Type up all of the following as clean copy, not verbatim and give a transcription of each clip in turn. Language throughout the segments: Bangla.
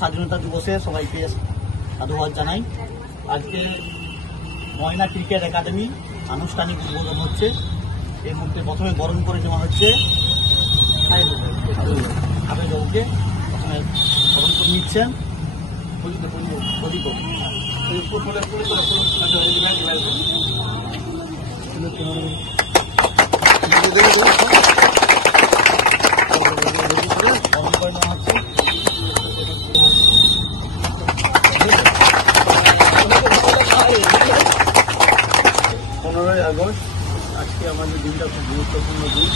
স্বাধীনতা দিবসে সবাইকে সাধুবাদ জানাই। আজকে ময়না ক্রিকেট একাডেমি আনুষ্ঠানিক উদ্বোধন হচ্ছে। এর মধ্যে প্রথমে বরণ করে দেওয়া হচ্ছে হাবিববাবুকে। প্রথমে বরণ করে নিচ্ছেন প্রদীপ। বরণ করে নেওয়া হচ্ছে। 15ই আগস্ট আজকে আমাদের দিনটা খুব গুরুত্বপূর্ণ দিন।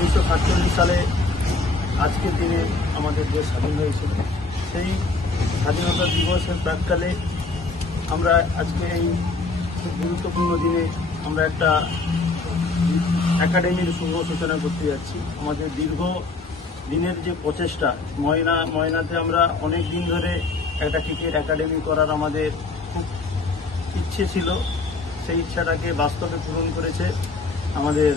1947 সালে আজকের দিনে আমাদের দেশ স্বাধীন হয়েছিল। সেই স্বাধীনতা দিবসের প্রাককালে আমরা আজকে এই খুব গুরুত্বপূর্ণ দিনে আমরা একটা একাডেমির শুভ সূচনা করতে যাচ্ছি। আমাদের দীর্ঘ দিনের যে প্রচেষ্টা, ময়নাতে আমরা অনেক দিন ধরে একটা ক্রিকেট একাডেমি করার আমাদের খুব ইচ্ছে ছিল। সেই ইচ্ছাটাকে বাস্তবে পূরণ করেছে আমাদের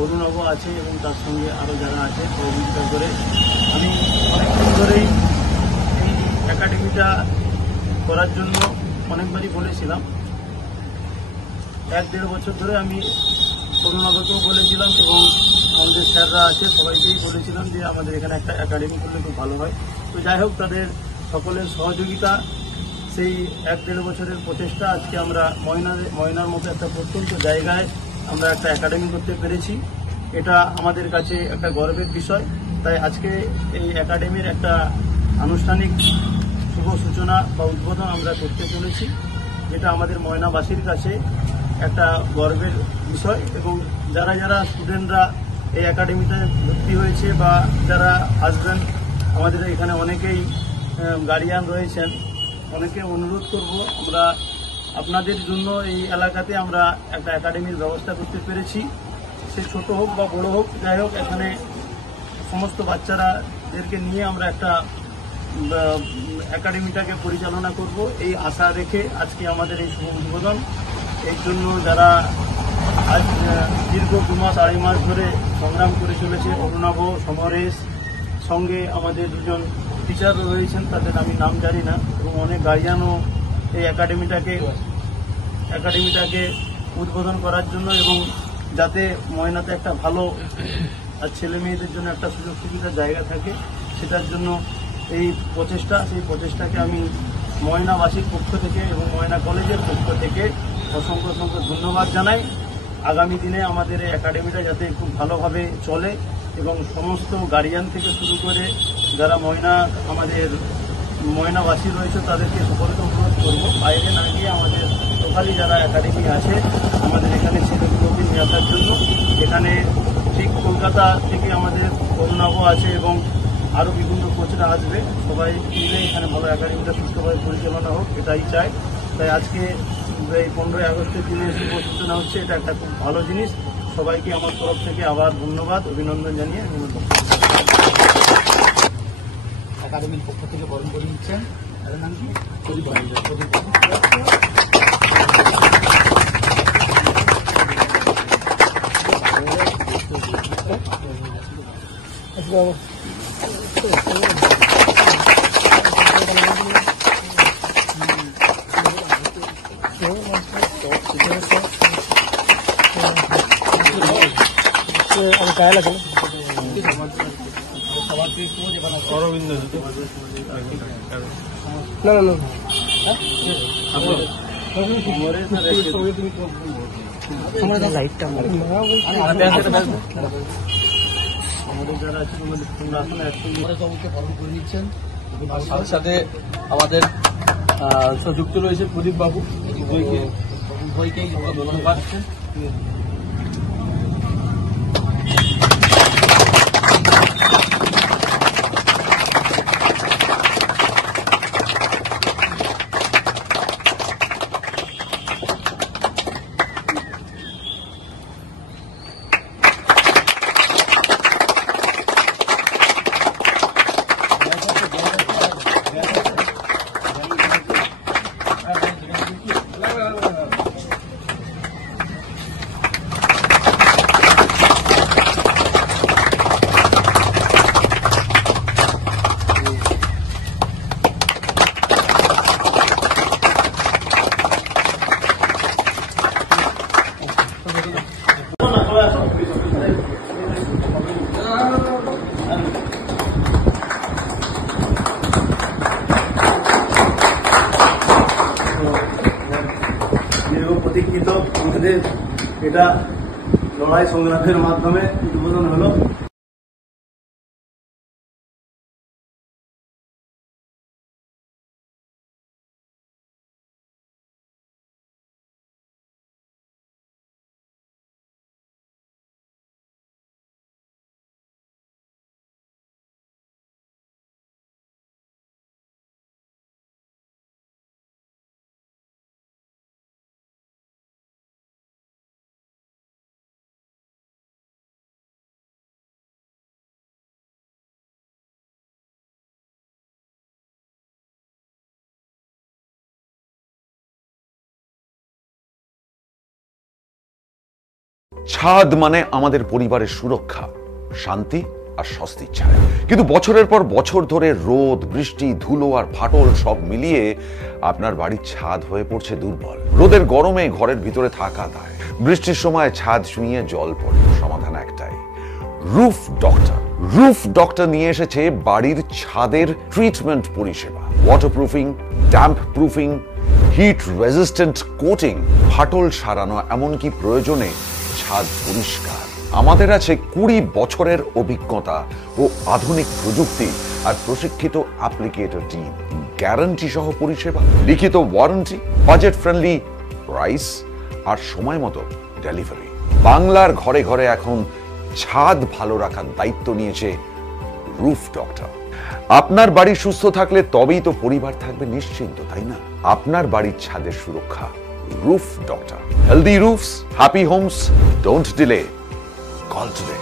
অরুণাভ আছে এবং তার সঙ্গে আরও যারা আছে সহযোগিতা করে। আমি অনেকদিন ধরেই এই একাডেমিটা করার জন্য অনেকবারই বলেছিলাম। 1-1.5 বছর ধরে আমি অরুণাভকেও বলেছিলাম এবং আমাদের স্যাররা আছে সবাইকেই বলেছিলাম যে আমাদের এখানে একটা একাডেমি করলে খুব ভালো হয়। তো যাই হোক, তাদের সকলের সহযোগিতা, সেই 1-1.5 বছরের প্রচেষ্টা, আজকে আমরা ময়নার মতো একটা প্রত্যন্ত জায়গায় আমরা একটা একাডেমি করতে পেরেছি। এটা আমাদের কাছে একটা গর্বের বিষয়। তাই আজকে এই একাডেমির একটা আনুষ্ঠানিক শুভ সূচনা বা উদ্বোধন আমরা করতে চলেছি, যেটা আমাদের ময়নাবাসীর কাছে একটা গর্বের বিষয়। এবং যারা যারা স্টুডেন্টরা এই একাডেমিতে ভর্তি হয়েছে বা যারা আসবেন, আমাদের এখানে অনেকেই গার্ডিয়ান রয়েছেন, অনেকে অনুরোধ করব, আমরা আপনাদের জন্য এই এলাকাতে আমরা একটা একাডেমির ব্যবস্থা করতে পেরেছি। সে ছোট হোক বা বড় হোক, যাই হোক, এখানে সমস্ত বাচ্চারাদেরকে নিয়ে আমরা একটা একাডেমিটাকে পরিচালনা করব এই আশা রেখে আজকে আমাদের এই শুভ উদ্বোধন। এর জন্য যারা আজ দীর্ঘ 2 মাস 2.5 মাস ধরে সংগ্রাম করে চলেছে, অরুণাভ, সমরেশ, সঙ্গে আমাদের 2জন টিচার রয়েছেন, তাদের আমি নাম জানি না, এবং অনেক গার্জিয়ানও এই একাডেমিটাকে উদ্বোধন করার জন্য এবং যাতে ময়নাতে একটা ভালো আর ছেলে মেয়েদের জন্য একটা সুযোগ সুবিধার জায়গা থাকে, সেটার জন্য এই সেই প্রচেষ্টাকে আমি ময়নাবাসীর পক্ষ থেকে এবং ময়না কলেজের পক্ষ থেকে অসংখ্য ধন্যবাদ জানাই। আগামী দিনে আমাদের এই একাডেমিটা যাতে খুব ভালোভাবে চলে এবং সমস্ত গার্জিয়ান থেকে শুরু করে যারা আমাদের ময়নাবাসী রয়েছে তাদেরকে সকলকে অনুরোধ করবো, বাইরে না গিয়ে আমাদের টোটালি যারা একাডেমি আছে আমাদের এখানে ছেলেগুলোকে নিয়ে আসার জন্য। এখানে ঠিক কলকাতা থেকে আমাদের অরুণাভ আছে এবং আরও বিভিন্ন কোচরা আসবে, সবাই মিলে এখানে ভালো একাডেমিটা সুষ্ঠুভাবে পরিচালনা হোক, এটাই চাই। তাই আজকে এই 15ই আগস্টের দিনে শুভ সূচনা হচ্ছে, এটা একটা খুব ভালো জিনিস। সবাইকে আমার তরফ থেকে আবার ধন্যবাদ, অভিনন্দন জানিয়ে একাডেমির পক্ষ থেকে বরণ করে নিচ্ছেন। তাদের নাম কি? প্রদীপ। काय लागेल অরবিন্দ না লাইটটা আমাদের যারা আছে বাবুকে বরণ করে নিচ্ছেন। সাথে সাথে আমাদের যুক্ত রয়েছে প্রদীপ বাবু, উভয়কেই ধন্যবাদ। আমাদের এটা লড়াই সংগ্রামের মাধ্যমে উদ্বোধন হলো। ছাদ মানে আমাদের পরিবারের সুরক্ষা, শান্তি আর স্বস্তির ছায়া। কিন্তু বছরের পর বছর ধরে রোদ, বৃষ্টি, ধুলো আর ফাটল সব মিলিয়ে আপনার বাড়ির ছাদ হয়ে পড়ছে দুর্বল। রোদের গরমে ঘরের ভিতরে থাকা দায়, বৃষ্টির সময় ছাদ ছুঁয়ে জল পড়ে। সমাধান একটাই, রুফ ডক্টর। রুফ ডক্টর নিয়ে এসেছে বাড়ির ছাদের ট্রিটমেন্ট পরিষেবা। Waterproofing, damp proofing, hit resistant coating, ফাটল সারানো, এমনকি প্রয়োজনে ছাদ পরিষ্কার। আমাদের আছে 20 বছরের অভিজ্ঞতা ও আধুনিক প্রযুক্তি আর প্রশিক্ষিত অ্যাপ্লিকেটর টিম। গ্যারান্টি সহ পরিষেবা, লিখিত ওয়ারেন্টি, বাজেট ফ্রেন্ডলি প্রাইস আর সময় মতো ডেলিভারি। বাংলার ঘরে ঘরে এখন ছাদ ভালো রাখার দায়িত্ব নিয়েছে রুফ ডক্টর। আপনার বাড়ি সুস্থ থাকলে তবেই তো পরিবার থাকবে নিশ্চিন্ত, তাই না? আপনার বাড়ির ছাদের সুরক্ষা roof doctor. Healthy roofs, happy homes. Don't delay. Call today.